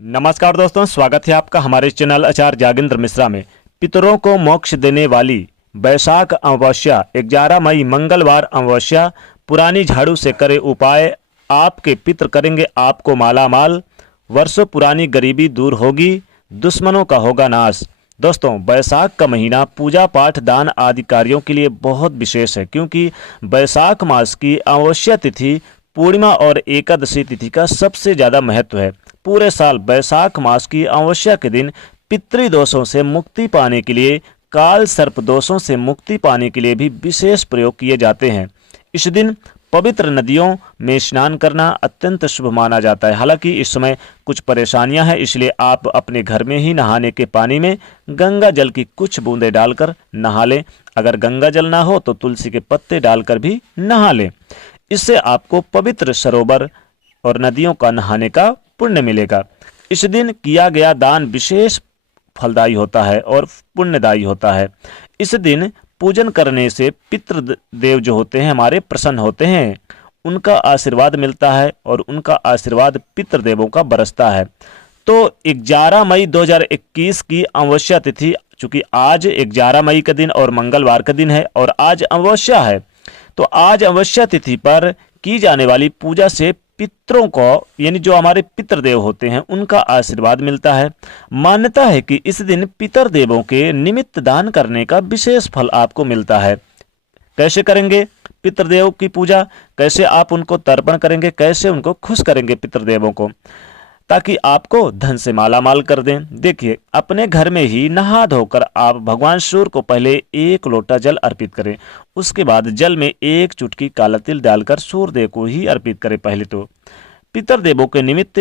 नमस्कार दोस्तों, स्वागत है आपका हमारे चैनल आचार्य जागेंद्र मिश्रा में। पितरों को मोक्ष देने वाली बैसाख अमावस्या 11 मई मंगलवार अमावस्या, पुरानी झाड़ू से करे उपाय, आपके पितर करेंगे आपको माला माल, वर्षों पुरानी गरीबी दूर होगी, दुश्मनों का होगा नाश। दोस्तों, बैसाख का महीना पूजा पाठ दान आदि कार्यों के लिए बहुत विशेष है, क्योंकि बैसाख मास की अमावस्या तिथि पूर्णिमा और एकादशी तिथि का सबसे ज़्यादा महत्व है। पूरे साल बैसाख मास की अमावस्या के दिन पितृदोषों से मुक्ति पाने के लिए, काल सर्प दोषों से मुक्ति पाने के लिए भी विशेष प्रयोग किए जाते हैं। इस दिन पवित्र नदियों में स्नान करना अत्यंत शुभ माना जाता है। हालांकि इस समय कुछ परेशानियां हैं, इसलिए आप अपने घर में ही नहाने के पानी में गंगा जल की कुछ बूंदें डालकर नहा लें। अगर गंगा जल ना हो तो तुलसी के पत्ते डालकर भी नहा लें। इससे आपको पवित्र सरोवर और नदियों का नहाने का पुण्य मिलेगा। इस दिन किया गया दान विशेष फलदायी होता है और पुण्यदायी होता है। इस दिन पूजन करने से पितृदेव जो होते हैं हमारे प्रसन्न होते हैं, उनका आशीर्वाद मिलता है और उनका आशीर्वाद पितृदेवों का बरसता है। तो 11 मई 2021 की अमावस्या तिथि, चूंकि आज 11 मई का दिन और मंगलवार का दिन है और आज अमावस्या है, तो आज अमावस्या तिथि पर की जाने वाली पूजा से पितरों को, यानी जो हमारे पितृदेव होते हैं, उनका आशीर्वाद मिलता है। मान्यता है कि इस दिन पितरदेवों के निमित्त दान करने का विशेष फल आपको मिलता है। कैसे करेंगे पितृदेव की पूजा, कैसे आप उनको तर्पण करेंगे, कैसे उनको खुश करेंगे पितृदेवों को, ताकि आपको धन से माला माल कर दें। देखिए, अपने घर में ही नहा धोकर आप भगवान सूर्य को पहले 1 लोटा जल अर्पित करें। उसके बाद जल में 1 चुटकी काला तिल डालकर सूर्यदेव को ही अर्पित करें। पहले तो पितरदेवों के निमित्त,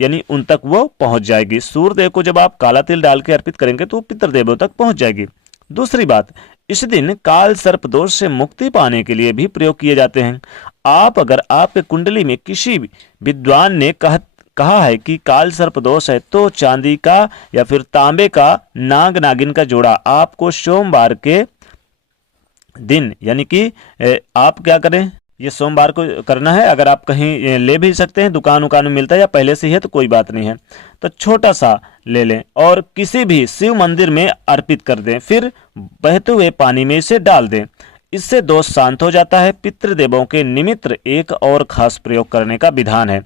यानी उन तक वो पहुंच जाएगी। सूर्यदेव को जब आप काला तिल डाल के अर्पित करेंगे तो पितरदेवों तक पहुंच जाएगी। दूसरी बात, इस दिन काल सर्प दोष से मुक्ति पाने के लिए भी प्रयोग किए जाते हैं। अगर आपके कुंडली में किसी विद्वान ने कहा है कि काल सर्प दोष है, तो चांदी का या फिर तांबे का नाग नागिन का जोड़ा आपको सोमवार के दिन, यानी कि आप क्या करें, ये सोमवार को करना है। अगर आप कहीं ले भी सकते हैं, दुकान उकान में मिलता है या पहले से ही है तो कोई बात नहीं है, तो छोटा सा ले लें और किसी भी शिव मंदिर में अर्पित कर दें, फिर बहते हुए पानी में इसे डाल दें। इससे दोष शांत हो जाता है। पितृदेवों के निमित्त एक और खास प्रयोग करने का विधान है।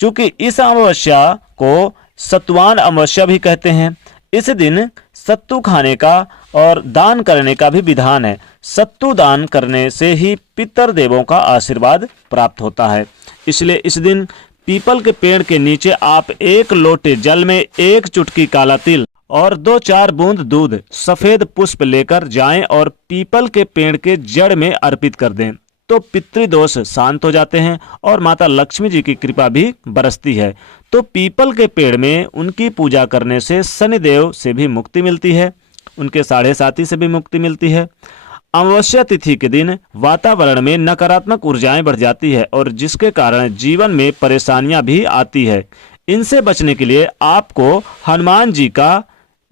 चूंकि इस अमावस्या को सत्वान अमावस्या भी कहते हैं, इस दिन सत्तू खाने का और दान करने का भी विधान है। सत्तू दान करने से ही पितर देवों का आशीर्वाद प्राप्त होता है। इसलिए इस दिन पीपल के पेड़ के नीचे आप 1 लोटे जल में 1 चुटकी काला तिल और 2-4 बूंद दूध, सफेद पुष्प लेकर जाएं और पीपल के पेड़ के जड़ में अर्पित कर दें, तो पितृदोष शांत हो जाते हैं और माता लक्ष्मी जी की कृपा भी बरसती है। तो पीपल के पेड़ में उनकी पूजा करने से शनिदेव से भी मुक्ति मिलती है, उनके साढ़े साथी से भी मुक्ति मिलती है। अमावस्या तिथि के दिन वातावरण में नकारात्मक ऊर्जाएं बढ़ जाती है और जिसके कारण जीवन में परेशानियां भी आती है। इनसे बचने के लिए आपको हनुमान जी का,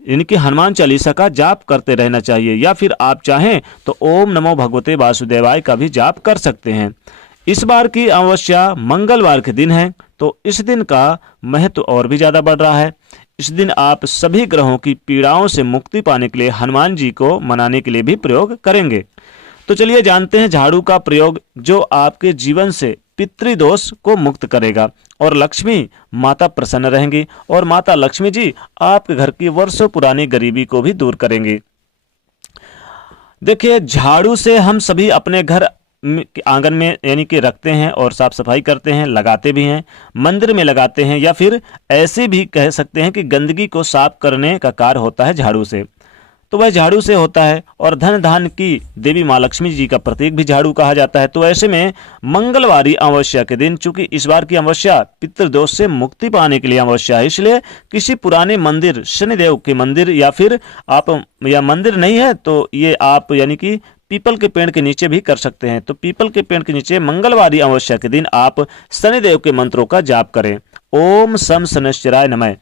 यानी कि हनुमान चालीसा का जाप करते रहना चाहिए, या फिर आप चाहें तो ओम नमो भगवते वासुदेवाय का भी जाप कर सकते हैं। इस बार की अमावस्या मंगलवार के दिन है, तो इस दिन का महत्व और भी ज़्यादा बढ़ रहा है। इस दिन आप सभी ग्रहों की पीड़ाओं से मुक्ति पाने के लिए हनुमान जी को मनाने के लिए भी प्रयोग करेंगे। तो चलिए जानते हैं झाड़ू का प्रयोग, जो आपके जीवन से पितृदोष को मुक्त करेगा और लक्ष्मी माता प्रसन्न रहेंगी और माता लक्ष्मी जी आपके घर की वर्षों पुरानी गरीबी को भी दूर करेंगी। देखिए, झाड़ू से हम सभी अपने घर आंगन में यानी कि रखते हैं और साफ सफाई करते हैं, लगाते भी हैं, मंदिर में लगाते हैं, या फिर ऐसे भी कह सकते हैं कि गंदगी को साफ करने का कार्य होता है झाड़ू से, तो वह झाड़ू से होता है। और धन धान की देवी माँ लक्ष्मी जी का प्रतीक भी झाड़ू कहा जाता है। तो ऐसे में मंगलवारी अमावस्या के दिन, चूंकि इस बार की अमावस्या पितृदोष से मुक्ति पाने के लिए अमावस्या है, इसलिए किसी पुराने मंदिर, शनिदेव के मंदिर, या फिर आप या मंदिर नहीं है तो ये आप यानी कि पीपल के पेड़ के नीचे भी कर सकते हैं। तो पीपल के पेड़ के नीचे मंगलवारी अमावस्या के दिन आप शनिदेव के मंत्रों का जाप करें, ओम सम शनिश्चराय नमः।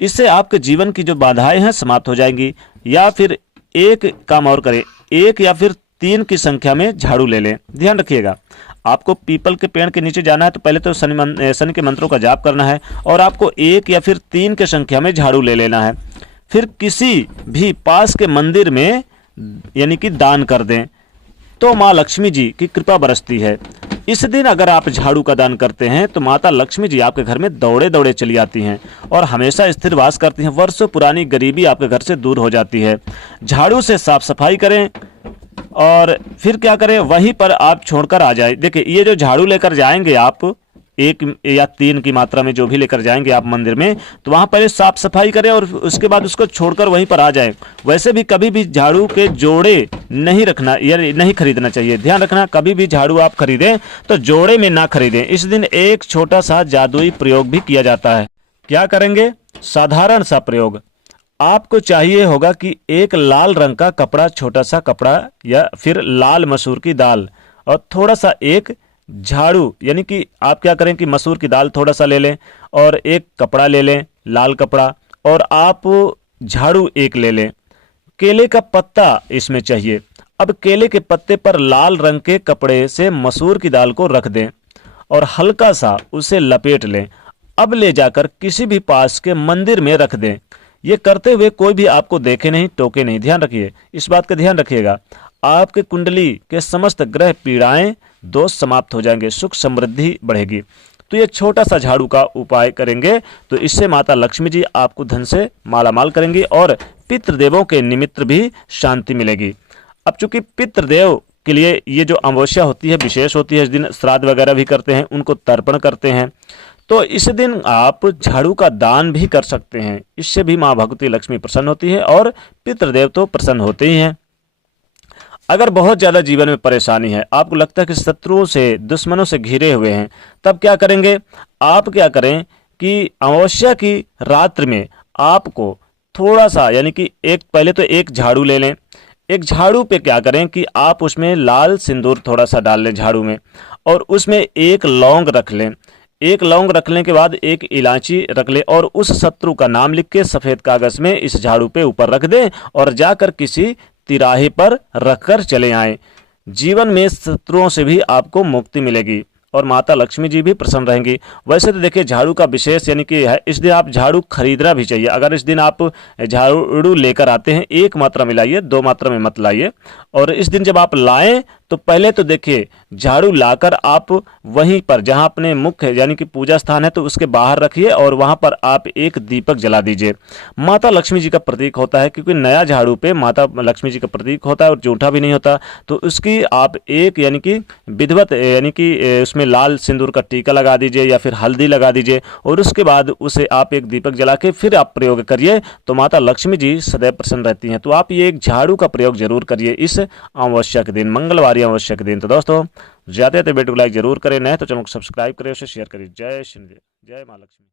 इससे आपके जीवन की जो बाधाएं हैं समाप्त हो जाएंगी। या फिर एक काम और करें, 1 या फिर 3 की संख्या में झाड़ू ले लें। ध्यान रखिएगा, आपको पीपल के पेड़ के नीचे जाना है तो पहले तो शनि के मंत्रों का जाप करना है और आपको 1 या फिर 3 की संख्या में झाड़ू ले लेना है। फिर किसी भी पास के मंदिर में यानी कि दान कर दें तो माँ लक्ष्मी जी की कृपा बरसती है। इस दिन अगर आप झाड़ू का दान करते हैं तो माता लक्ष्मी जी आपके घर में दौड़े दौड़े चली आती हैं और हमेशा स्थिर वास करती हैं। वर्षों पुरानी गरीबी आपके घर से दूर हो जाती है। झाड़ू से साफ सफाई करें और फिर क्या करें, वहीं पर आप छोड़कर आ जाए। देखिए, ये जो झाड़ू लेकर जाएंगे आप 1 या 3 की मात्रा में जो भी लेकर जाएंगे आप मंदिर में, तो वहाँ पहले साफ सफाई करें और उसके बाद उसको छोड़कर वहीं पर आ जाएं। वैसे भी कभी भी झाड़ू के जोड़े नहीं रखना या नहीं खरीदना चाहिए। ध्यान रखना, कभी भी झाड़ू आप खरीदें तो जोड़े में ना खरीदें। इस दिन एक छोटा सा जादुई प्रयोग भी किया जाता है। क्या करेंगे? साधारण सा प्रयोग। आपको चाहिए होगा कि एक लाल रंग का कपड़ा, छोटा सा कपड़ा या फिर लाल मसूर की दाल और थोड़ा सा एक झाड़ू, यानी कि आप क्या करें कि मसूर की दाल थोड़ा सा ले लें और एक कपड़ा ले लें, लाल कपड़ा, और आप झाड़ू एक ले लें। केले का पत्ता इसमें चाहिए। अब केले के पत्ते पर लाल रंग के कपड़े से मसूर की दाल को रख दें और हल्का सा उसे लपेट लें। अब ले जाकर किसी भी पास के मंदिर में रख दें। ये करते हुए कोई भी आपको देखे नहीं, टोके नहीं। ध्यान रखिए, इस बात का ध्यान रखिएगा। आपके कुंडली के समस्त ग्रह पीड़ाएं, दोष समाप्त हो जाएंगे, सुख समृद्धि बढ़ेगी। तो ये छोटा सा झाड़ू का उपाय करेंगे तो इससे माता लक्ष्मी जी आपको धन से मालामाल करेंगी और पितृदेवों के निमित्त भी शांति मिलेगी। अब चूंकि पितृदेव के लिए ये जो अमावस्या होती है विशेष होती है, इस दिन श्राद्ध वगैरह भी करते हैं, उनको तर्पण करते हैं, तो इस दिन आप झाड़ू का दान भी कर सकते हैं। इससे भी माँ भगवती लक्ष्मी प्रसन्न होती है और पितृदेव तो प्रसन्न होते ही हैं। अगर बहुत ज़्यादा जीवन में परेशानी है, आपको लगता है कि शत्रुओं से, दुश्मनों से घिरे हुए हैं, तब क्या करेंगे? आप क्या करें कि अमावस्या की रात्रि में आपको थोड़ा सा, यानी कि पहले तो एक झाड़ू ले लें। एक झाड़ू पे क्या करें कि आप उसमें लाल सिंदूर थोड़ा सा डाल लें झाड़ू में और उसमें एक लौंग रख लें। एक लौंग रखने के बाद एक इलायची रख ले और उस शत्रु का नाम लिख के सफ़ेद कागज़ में इस झाड़ू पे ऊपर रख दें और जाकर किसी तिराहे पर रखकर चले आएं। जीवन में शत्रुओं से भी आपको मुक्ति मिलेगी और माता लक्ष्मी जी भी प्रसन्न रहेंगी। वैसे तो देखिए, झाड़ू का विशेष यानी कि है, इस दिन आप झाड़ू खरीदना भी चाहिए। अगर इस दिन आप झाड़ू लेकर आते हैं, 1 मात्रा में लाइए, 2 मात्रा में मत लाइए। और इस दिन जब आप लाएं तो पहले तो देखिए, झाड़ू लाकर आप वहीं पर जहां अपने मुख्य यानी कि पूजा स्थान है तो उसके बाहर रखिए और वहां पर आप एक दीपक जला दीजिए। माता लक्ष्मी जी का प्रतीक होता है, क्योंकि नया झाड़ू पे माता लक्ष्मी जी का प्रतीक होता है और जूठा भी नहीं होता। तो उसकी आप एक यानी कि विधिवत यानी कि उसमें लाल सिंदूर का टीका लगा दीजिए या फिर हल्दी लगा दीजिए और उसके बाद उसे आप एक दीपक जला के फिर आप प्रयोग करिए तो माता लक्ष्मी जी सदैव प्रसन्न रहती हैं। तो आप ये एक झाड़ू का प्रयोग जरूर करिए इस अमावस्या के दिन, मंगलवार अमावस्या के दिन। तो दोस्तों, ज़्यादा वीडियो को लाइक जरूर करें, नए तो चैनल को सब्सक्राइब करें, उसे शेयर करिए। जय श्री, जय माँ लक्ष्मी।